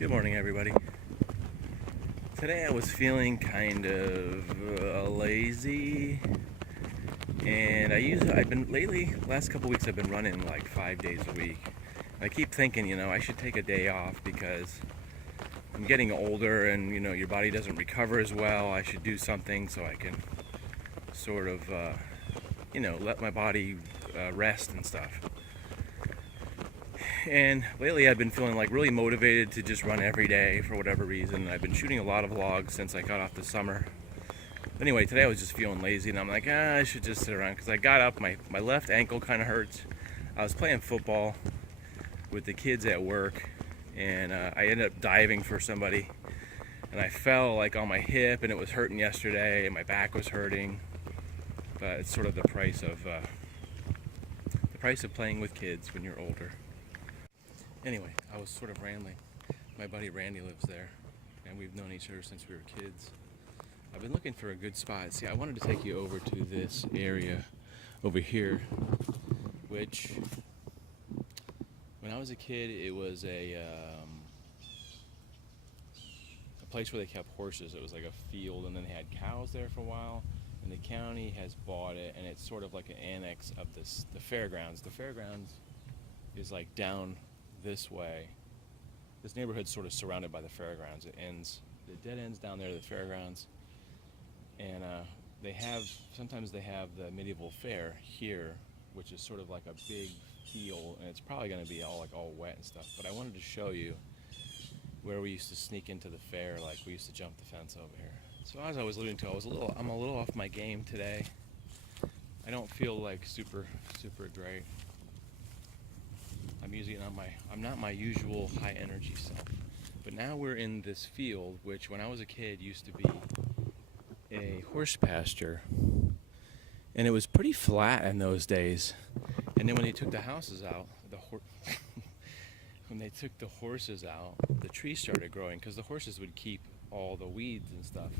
Good morning, everybody. Today I was feeling kind of lazy, and I've been lately, last couple weeks I've been running like 5 days a week. And I keep thinking, I should take a day off because I'm getting older and, your body doesn't recover as well. I should do something so I can sort of, let my body rest and stuff. And lately I've been feeling like really motivated to just run every day for whatever reason. I've been shooting a lot of vlogs since I got off the summer. Anyway, today I was just feeling lazy and I'm like, I should just sit around because I got up, my left ankle kind of hurts. I was playing football with the kids at work and I ended up diving for somebody and I fell like on my hip and it was hurting yesterday and my back was hurting. But it's sort of the price of playing with kids when you're older. Anyway, I was sort of rambling. My buddy Randy lives there, and we've known each other since we were kids. I've been looking for a good spot. See, I wanted to take you over to this area over here, which, when I was a kid, it was a place where they kept horses. It was like a field, and then they had cows there for a while, and the county has bought it, and it's sort of like an annex of the fairgrounds. The fairgrounds is like down this way. This neighborhood's sort of surrounded by the fairgrounds. The dead ends down there, the fairgrounds, and sometimes they have the medieval fair here, which is sort of like a big field, and it's probably going to be all wet and stuff. But I wanted to show you where we used to sneak into the fair, like we used to jump the fence over here. So as I was alluding to, I'm a little off my game today. I don't feel like super great. I'm not my usual high energy self. But now we're in this field, which when I was a kid used to be a horse pasture. And it was pretty flat in those days. And then when they took the houses out, when they took the horses out, the trees started growing because the horses would keep all the weeds and stuff,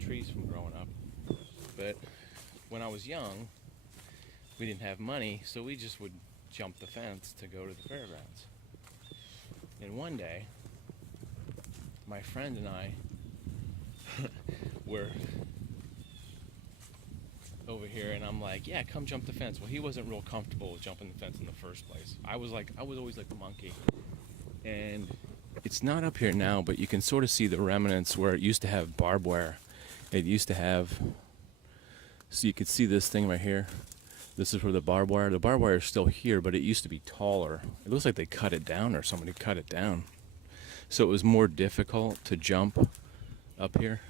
trees from growing up. But when I was young, we didn't have money, so we just would jump the fence to go to the fairgrounds. And one day, my friend and I were over here, and I'm like, yeah, come jump the fence. Well, he wasn't real comfortable with jumping the fence in the first place. I was always like the monkey. And it's not up here now, but you can sort of see the remnants where it used to have barbed wire. It used to have, so you could see this thing right here. This is where the barbed wire is still here, but it used to be taller. It looks like they cut it down or somebody cut it down. So it was more difficult to jump up here.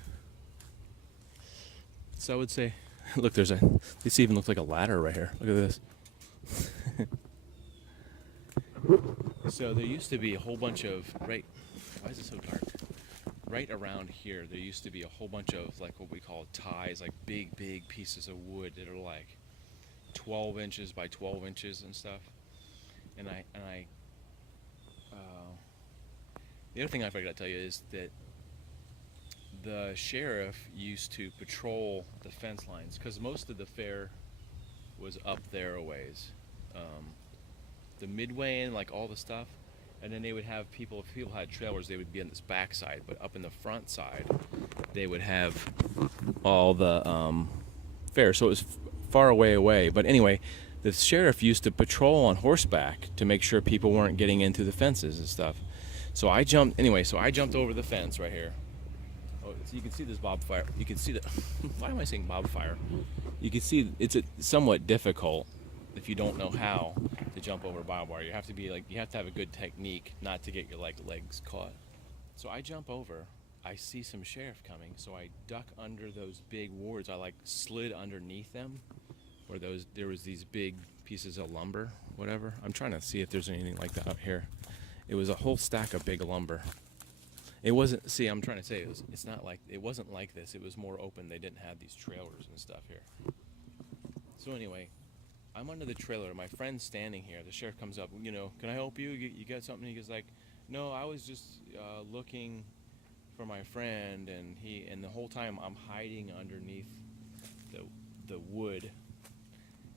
So I would say, look, this even looks like a ladder right here. Look at this. So there used to be a whole bunch of, why is it so dark? Right around here, there used to be a whole bunch of like what we call ties, like big pieces of wood that are like 12 inches by 12 inches and stuff. And the other thing I forgot to tell you is that the sheriff used to patrol the fence lines because most of the fair was up there a ways. The midway and like all the stuff, and then they would have if people had trailers, they would be on this back side, but up in the front side they would have all the fair, so it was far away. But anyway, the sheriff used to patrol on horseback to make sure people weren't getting into the fences and stuff. So I jumped over the fence right here. Oh, so you can see this barbed fire. You can see the why am I saying barbed fire? You can see it's somewhat difficult if you don't know how to jump over barbed wire. You have to have a good technique not to get your legs caught. So I jump over. I see some sheriff coming, so I duck under those big wards. I slid underneath them, where there was these big pieces of lumber, whatever. I'm trying to see if there's anything like that out here. It was a whole stack of big lumber. It wasn't. See, I'm trying to say it wasn't like this. It was more open. They didn't have these trailers and stuff here. So anyway, I'm under the trailer. My friend's standing here. The sheriff comes up. Can I help you? You got something? He goes like, no, I was just looking for my friend, and the whole time I'm hiding underneath the wood.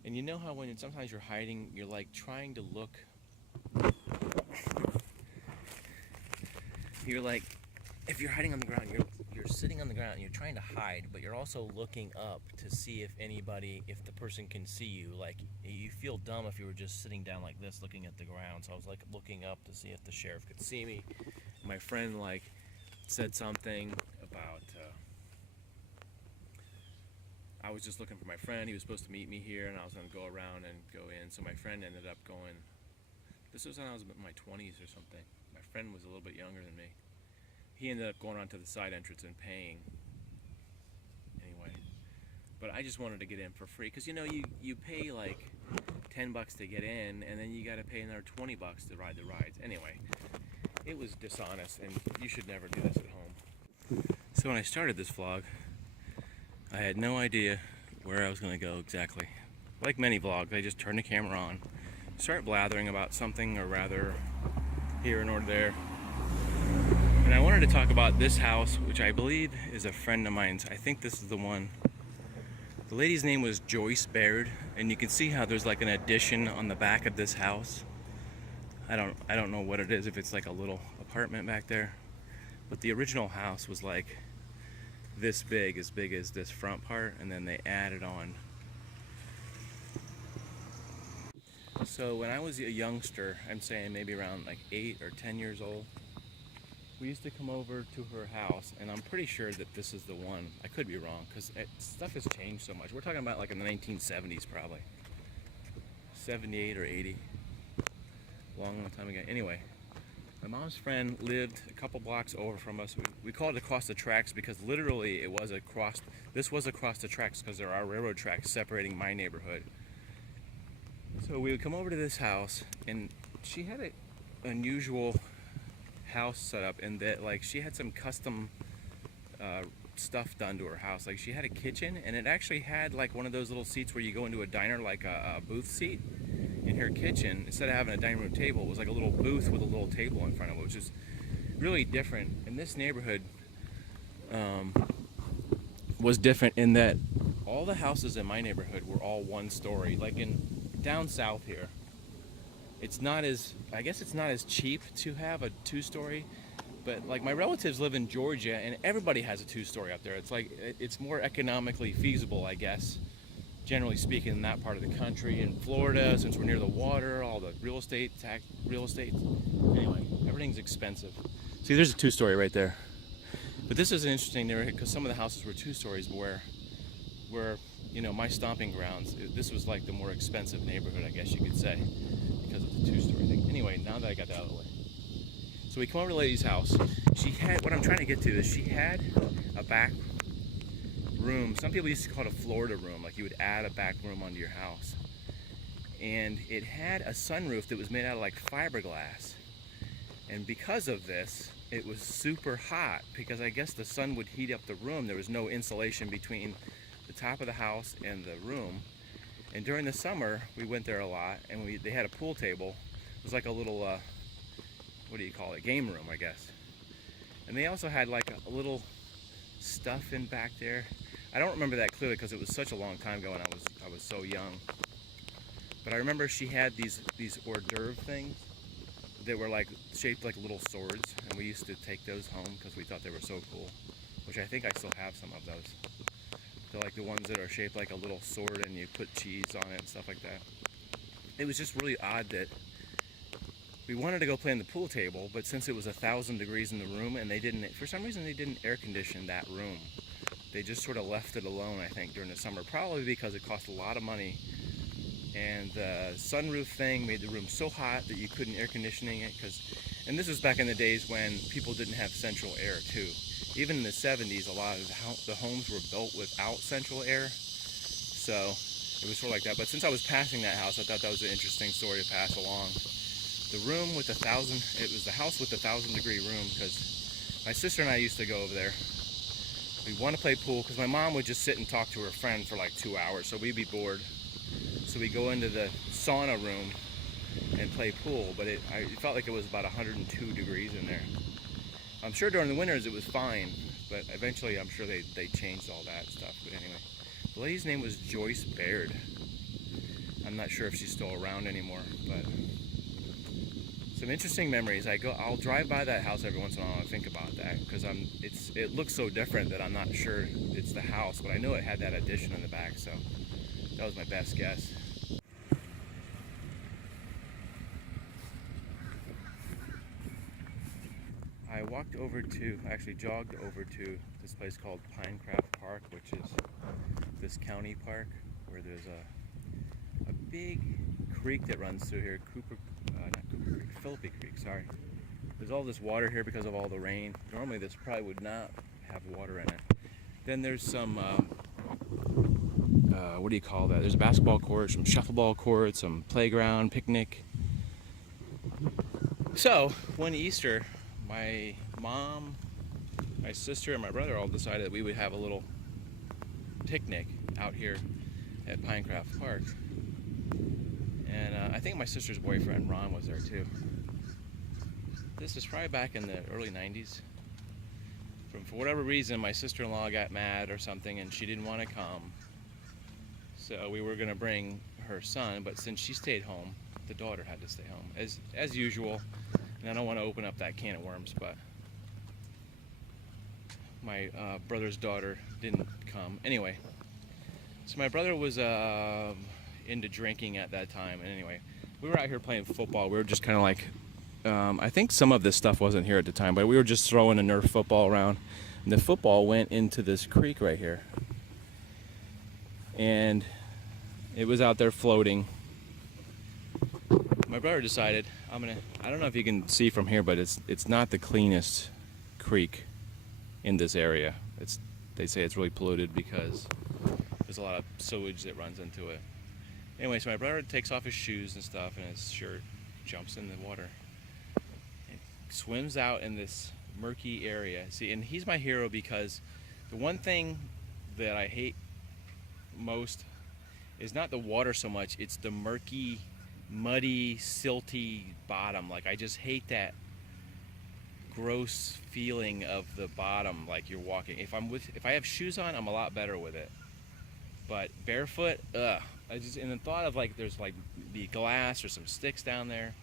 And you know how when sometimes you're hiding, you're like trying to look you're like, if you're hiding on the ground, you're sitting on the ground and you're trying to hide, but you're also looking up to see if the person can see you. Like, you feel dumb if you were just sitting down like this looking at the ground. So I was like looking up to see if the sheriff could see me. My friend like said something about I was just looking for my friend. He was supposed to meet me here and I was going to go around and go in. So my friend ended up going, this was when I was in my 20s or something. My friend was a little bit younger than me. He ended up going onto the side entrance and paying anyway. But I just wanted to get in for free because, you know, you pay like $10 to get in and then you got to pay another $20 to ride the rides. Anyway, it was dishonest and you should never do this at home. So when I started this vlog, I had no idea where I was going to go exactly. Like many vlogs, I just turn the camera on, start blathering about something, or rather here and or there. And I wanted to talk about this house, which I believe is a friend of mine's. I think this is the one. The lady's name was Joyce Baird, and you can see how there's like an addition on the back of this house. I don't know what it is, if it's like a little apartment back there. But the original house was like this big as this front part, and then they added on. So when I was a youngster, I'm saying maybe around like 8 or 10 years old, we used to come over to her house, and I'm pretty sure that this is the one. I could be wrong, because stuff has changed so much. We're talking about like in the 1970s probably. 78 or 80. Long time ago. Anyway, my mom's friend lived a couple blocks over from us. We called it across the tracks because literally this was across the tracks because there are railroad tracks separating my neighborhood. So we would come over to this house, and she had an unusual house set up in that, like, she had some custom stuff done to her house. Like, she had a kitchen, and it actually had like one of those little seats where you go into a diner, like a booth seat. In her kitchen, instead of having a dining room table, it was like a little booth with a little table in front of it, which is really different. And this neighborhood was different in that all the houses in my neighborhood were all one story. Like in down south here, I guess it's not as cheap to have a 2-story, but like my relatives live in Georgia and everybody has a 2-story up there. It's like, it's more economically feasible, I guess, generally speaking, in that part of the country. In Florida, since we're near the water, all the real estate, anyway, everything's expensive. See, there's a 2-story right there. But this is an interesting neighborhood because some of the houses were 2 stories, where you know, my stomping grounds, this was like the more expensive neighborhood, I guess you could say, because of the 2-story thing. Anyway, now that I got that out of the way. So we come over to the lady's house. What I'm trying to get to is she had a back room. Some people used to call it a Florida room, like you would add a back room onto your house. And it had a sunroof that was made out of like fiberglass. And because of this, it was super hot because I guess the sun would heat up the room. There was no insulation between the top of the house and the room. And during the summer, we went there a lot, and they had a pool table. It was like a little, what do you call it, game room, I guess. And they also had like a little stuff in back there. I don't remember that clearly because it was such a long time ago and I was so young. But I remember she had these hors d'oeuvre things that were like shaped like little swords, and we used to take those home because we thought they were so cool. Which I think I still have some of those. They're like the ones that are shaped like a little sword and you put cheese on it and stuff like that. It was just really odd that we wanted to go play on the pool table, but since it was 1,000 degrees in the room and for some reason they didn't air condition that room. They just sort of left it alone, I think, during the summer, probably because it cost a lot of money. And the sunroof thing made the room so hot that you couldn't air conditioning it, and this was back in the days when people didn't have central air too. Even in the 70s, a lot of the homes were built without central air, so it was sort of like that. But since I was passing that house, I thought that was an interesting story to pass along. The room with it was the house with the 1,000-degree room, because my sister and I used to go over there. We'd want to play pool because my mom would just sit and talk to her friend for like 2 hours, so we'd be bored. So we go into the sauna room and play pool, but it felt like it was about 102 degrees in there. I'm sure during the winters it was fine, but eventually I'm sure they changed all that stuff. But anyway, the lady's name was Joyce Baird. I'm not sure if she's still around anymore, but some interesting memories. I'll drive by that house every once in a while and think about that because it looks so different that I'm not sure it's the house, but I know it had that addition in the back, so that was my best guess. I actually jogged over to this place called Pinecraft Park, which is this county park where there's a big creek that runs through here, Philippi Creek, sorry. There's all this water here because of all the rain. Normally this probably would not have water in it. Then there's some, what do you call that? There's a basketball court, some shuffleball court, some playground, picnic. So, one Easter, my mom, my sister, and my brother all decided that we would have a little picnic out here at Pinecraft Park. And I think my sister's boyfriend, Ron, was there too. This is probably back in the early 90s. For whatever reason, my sister-in-law got mad or something and she didn't want to come. So we were going to bring her son, but since she stayed home, the daughter had to stay home, as usual. And I don't want to open up that can of worms, but my brother's daughter didn't come. Anyway, so my brother was into drinking at that time, and anyway, we were out here playing football. We were just kind of like, I think some of this stuff wasn't here at the time, but we were just throwing a Nerf football around, and the football went into this creek right here, and it was out there floating. My brother decided, I don't know if you can see from here, but it's not the cleanest creek in this area. They say it's really polluted because there's a lot of sewage that runs into it. Anyway, so my brother takes off his shoes and stuff and his shirt, jumps in the water, and swims out in this murky area. See, and he's my hero because the one thing that I hate most is not the water so much, it's the murky, muddy, silty bottom. Like, I just hate that gross feeling of the bottom, like you're walking. If I have shoes on, I'm a lot better with it. But barefoot, ugh. And the thought of like there's like the glass or some sticks down there.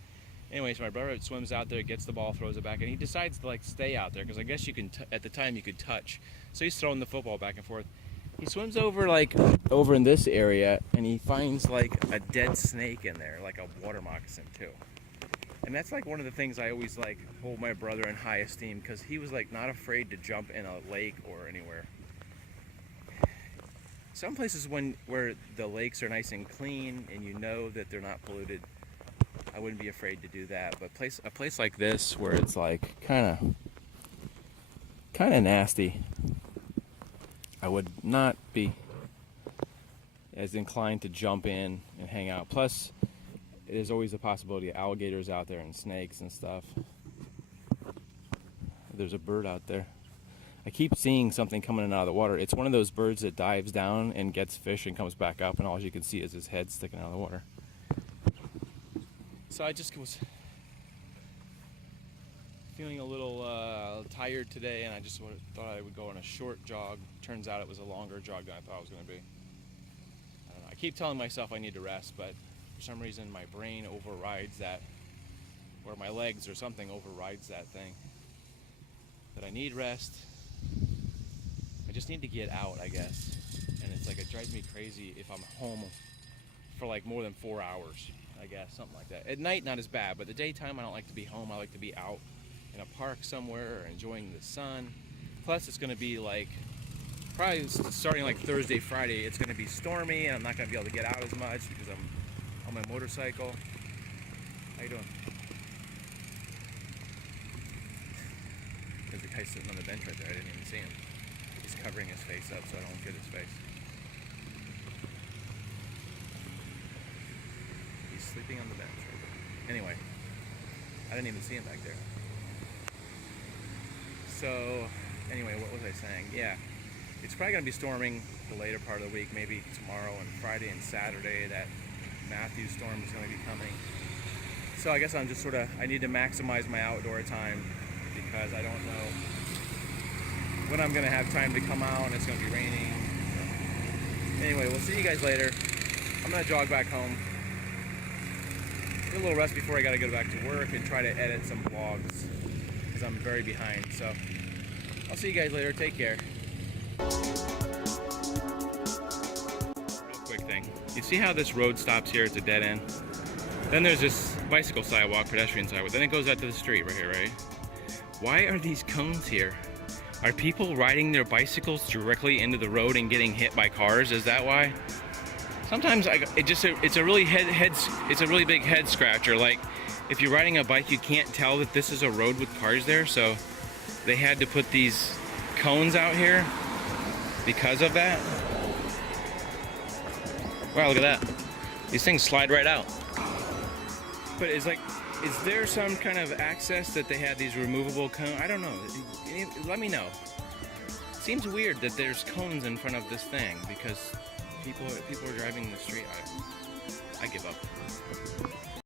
Anyway, so my brother swims out there, gets the ball, throws it back, and he decides to like stay out there because I guess you can at the time you could touch. So he's throwing the football back and forth. He swims over in this area and he finds like a dead snake in there, like a water moccasin too. And that's like one of the things I always like hold my brother in high esteem because he was like not afraid to jump in a lake or anywhere. Some places where the lakes are nice and clean and you know that they're not polluted, I wouldn't be afraid to do that. But a place like this where it's like kind of nasty, I would not be as inclined to jump in and hang out. Plus, there's always a possibility of alligators out there and snakes and stuff. There's a bird out there. I keep seeing something coming in out of the water. It's one of those birds that dives down and gets fish and comes back up, and all you can see is his head sticking out of the water. So I just was feeling a little tired today, and I just thought I would go on a short jog. Turns out it was a longer jog than I thought it was going to be. I don't know. I keep telling myself I need to rest, but for some reason my brain overrides that, or my legs or something overrides that thing. That I need rest. I just need to get out, I guess. And it's like it drives me crazy if I'm home for like more than 4 hours, I guess, something like that. At night, not as bad, but the daytime, I don't like to be home. I like to be out in a park somewhere or enjoying the sun. Plus, it's going to be like, probably starting like Thursday, Friday, it's going to be stormy, and I'm not going to be able to get out as much because I'm on my motorcycle. How you doing? There's a guy sitting on the bench right there. I didn't even see him. He's covering his face up so I don't get his face. He's sleeping on the bench right there. Anyway, I didn't even see him back there. So, anyway, what was I saying? Yeah, it's probably going to be storming the later part of the week, maybe tomorrow and Friday and Saturday. That Matthew storm is going to be coming. So I guess I'm just I need to maximize my outdoor time because I don't know when I'm going to have time to come out and it's going to be raining. Anyway, we'll see you guys later. I'm going to jog back home. a little rest before I gotta go back to work and try to edit some vlogs because I'm very behind. So I'll see you guys later. Take care. Real quick thing. You see how this road stops here? It's a dead end. Then there's this bicycle sidewalk, pedestrian sidewalk. Then it goes out to the street right here, right? Why are these cones here? Are people riding their bicycles directly into the road and getting hit by cars? Is that why? Sometimes it's a really big head scratcher. Like if you're riding a bike, you can't tell that this is a road with cars there. So they had to put these cones out here because of that. Wow, look at that. These things slide right out. But is there some kind of access that they had these removable cones? I don't know. Let me know. Seems weird that there's cones in front of this thing because people are driving in the street. I give up.